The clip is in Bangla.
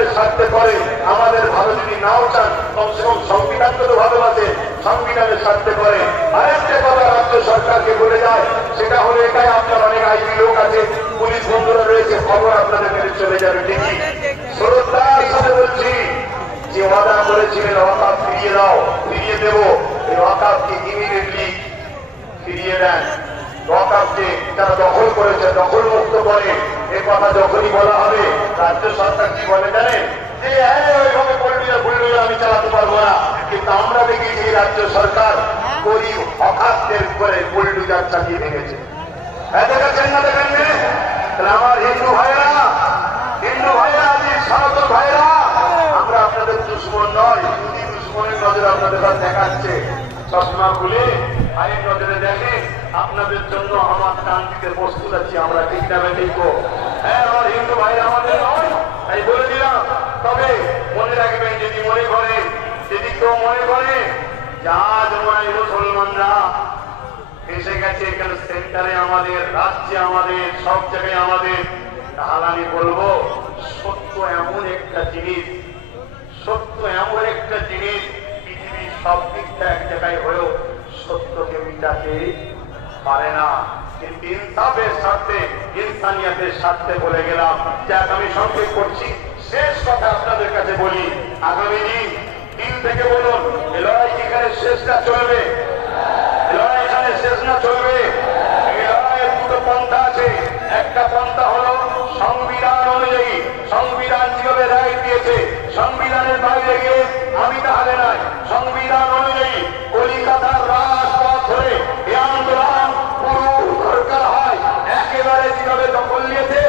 সংবিধানের স্বার্থে করে আমাদের ভালো যদি নাও চান, কমসে কম সংবিধানকে তো ভালোবাসে সংবিধানের স্বার্থে করে আরেকটা কথা রাজ্য সরকারকে বলে যায়, সেটা হলো এটাই, আপনার অনেক আইপি লোক আছে, পুলিশ বন্ধুরা রয়েছে, খবর আপনাদের মেরে চলে যাবে ঠিকই শ্রদ্ধার সাথে বলছি, যে ওয়াদা করেছিলেন অকাপ ফিরিয়ে দাও, ফিরিয়ে দেব। এই অকাপকে ইমিডিয়েটলি ফিরিয়ে দেন। ওয়াকাফকে যারা দখল করেছে, দখল মুক্ত করে। এ কথা যখনই বলা হবে রাজ্য সরকার কি বলে জানেন? যে হ্যাঁ ওইভাবে বলবিরা বলবিরা আমি চালাতে পারব না। কিন্তু আমরা দেখেছি রাজ্য সরকার গরিব অখাদ্যের করে বুলডুজার চালিয়ে ভেঙেছে হ্যাঁ দেখেছেন না দেখেন নে? তাহলে আমার হিন্দু ভাইরা হিন্দু ভাইরা আজ সনাতন ভাইরা আমরা আপনাদের দুশ্মন নয়। যদি দুশ্মনের নজর আপনাদের কাছে দেখাচ্ছে চশমা খুলে আপনাদের জন্য আমার টান দিতে প্রস্তুত আছি আমরা ঠিক না বেঠিক হ্যাঁ আমার হিন্দু ভাই আমাদের নয়, তাই বলে দিলাম। তবে মনে রাখবেন, যদি মনে করেন যদি কেউ মনে করে যা জমায় মুসলমানরা এসে গেছে এখানে সেন্টারে আমাদের, রাজ্যে আমাদের, সব জায়গায় আমাদের, তাহলে আমি বলব, সত্য এমন একটা জিনিস, সত্য এমন একটা জিনিস পৃথিবীর সব দিকটা এক জায়গায় হয়েও সত্যকে মিটাতে পারে না। ইনসাফের ইনসানিয়াতের বলে গেলাম আমি করছি শেষ কথা আপনাদের কাছে বলি, আগামী দিন দিন থেকে বলুন লড়াই শেষটা চলবে? লড়াই এখানে শেষ না চলবে? একটা পন্থা হলো সংবিধান অনুযায়ী সংবিধানের বাইরে গিয়ে আমি তাহলে সংবিধান অনুযায়ী নিয়েছে